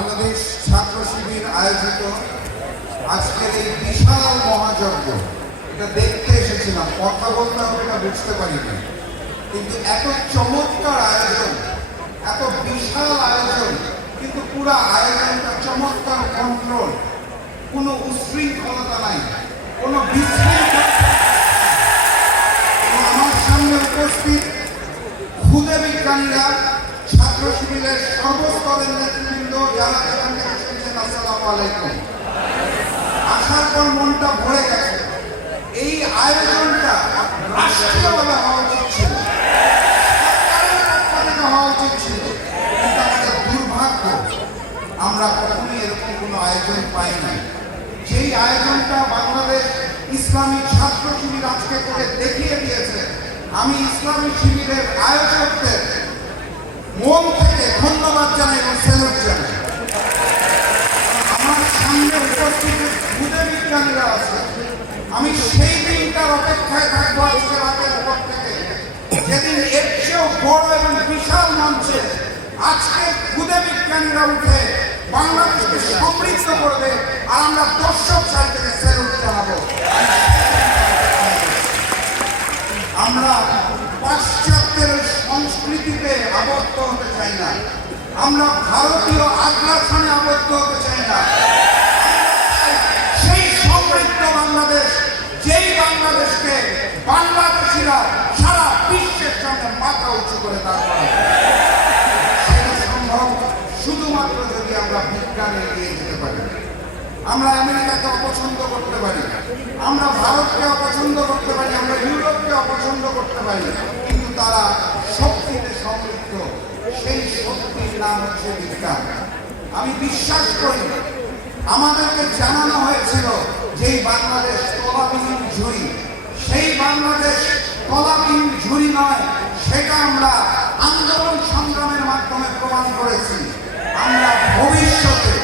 বাংলাদেশ ছাত্র শিবির আয়োজিত আজকের এই বিশাল মহাযজ্ঞ। এটা দেখতে এসেছিলাম কথা বলতে হবে এটা বুঝতে পারিনি। কিন্তু এত চমৎকার আয়োজন, এত বিশাল আয়োজন, কিন্তু পুরো আয়োজনটা চমৎকার কন্ট্রোল কোনো উশৃঙ্খলতা নাই, কোনো আমার সামনে উপস্থিত ক্ষুদে বিজ্ঞানীরা ছাত্র শিবিরের সর্বস্তরের নেতৃবৃন্দ যারা এখান থেকে এসেছেন আসসালামু আলাইকুম আসার পর মনটা ভরে গেছে। এই আয়োজনটা রাষ্ট্রীয়ভাবে হওয়া উচিত ছিল। আমরা কখনোই এরকম কোনো আয়োজন পাই নাই যেই আয়োজনটা বাংলাদেশ ইসলামী ছাত্র শিবির আজকে করে দেখিয়ে দিয়েছে, আমি ইসলামী শিবিরের আয়োজকদের উপস্থিত খুদে বিজ্ঞানীরা আছে আমি সেই দিনটার অপেক্ষায় থাকব আজকে রাতের পর থেকে। যেদিন এর চেয়েও বড় এবং বিশাল মঞ্চে আজকে খুদে বিজ্ঞানীরা উঠে বাংলাদেশকে সমৃদ্ধ করবে আর আমরা দর্শক সাল থেকে স্যালুট জানাব। আমরা পাশ্চাত্যের সংস্কৃতিতে আবদ্ধ হতে চাই না। আমরা ভারতীয় আগ্রাসনে আবদ্ধ হতে চাই না সেই সমৃদ্ধ বাংলাদেশ যেই বাংলাদেশকে বাংলাদেশিরা সারা বিশ্বের সামনে করে সেটা সম্ভব শুধুমাত্র যদি আমরা বিজ্ঞানে এগিয়ে যেতে পারি। আমরা আমেরিকাকে অপছন্দ করতে পারি। আমরা ভারতকে অপছন্দ করতে পারি, আমরা ইউরোপকে অপছন্দ করতে পারি। কিন্তু তারা শক্তিতে সমৃদ্ধ। সেই শক্তির নাম হচ্ছে বিজ্ঞান। আমি বিশ্বাস করি, আমাদেরকে জানানো হয়েছিল যেই বাংলাদেশ তলাবিহীন ঝুড়ি। সেই বাংলাদেশ তলাবিহীন ঝুড়ি নয় সেটা আমরা আন্দোলন সংগ্রামের মাধ্যমে প্রমাণ করেছি। আমরা ভবিষ্যতে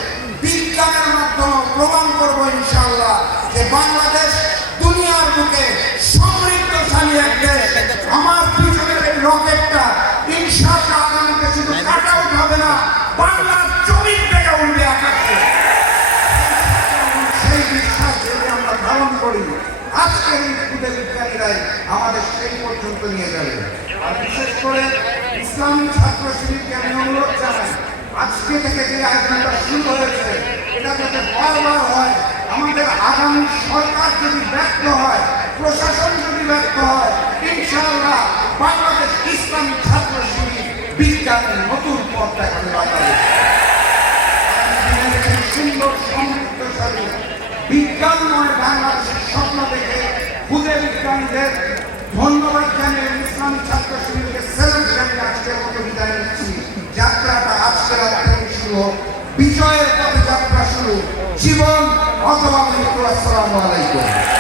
বিজ্ঞানের মাধ্যমে প্রমাণ করব ইনশাআল্লাহ যে বাংলাদেশ দুনিয়ার বুকে সমৃদ্ধশালী এক দেশ। আমার পিছনের এই রকেটটা ইনশাআল্লাহ আগামীতে শুধু কাটা উঠাবে না, বাংলার জমিন থেকে উঠবে আকাশে। সেই বিশ্বাস যদি আমরা ধারণ করি, আজকের এই ক্ষুদে বিজ্ঞানীরাই আমাদের সেই পর্যন্ত নিয়ে যাবে আর বিশেষ করে ইসলামী ছাত্র শিবিরকে আমি অনুরোধ জানাই। আজকে থেকে যে আয়োজনটা শুরু হয়েছে, এটা যাতে বারবার হয়, আমাদের আগামী সরকার যদি ব্যর্থ হয়, প্রশাসন যদি ব্যর্থ হয় বাংলাদেশ ইসলামী ছাত্র শিবির বিজ্ঞানের নতুন পথ দেখাতে এই সুন্দর সমৃদ্ধশালী বিজ্ঞানময় বাংলাদেশের স্বপ্ন দেখে খুদে বিজ্ঞানীদের ধন্যবাদ জানিয়ে ইসলামী ছাত্র শিবিরকে বিজয়ের পথে যাত্রা শুরু। জীবন অথবা মৃত্যু আসসালামু আলাইকুম।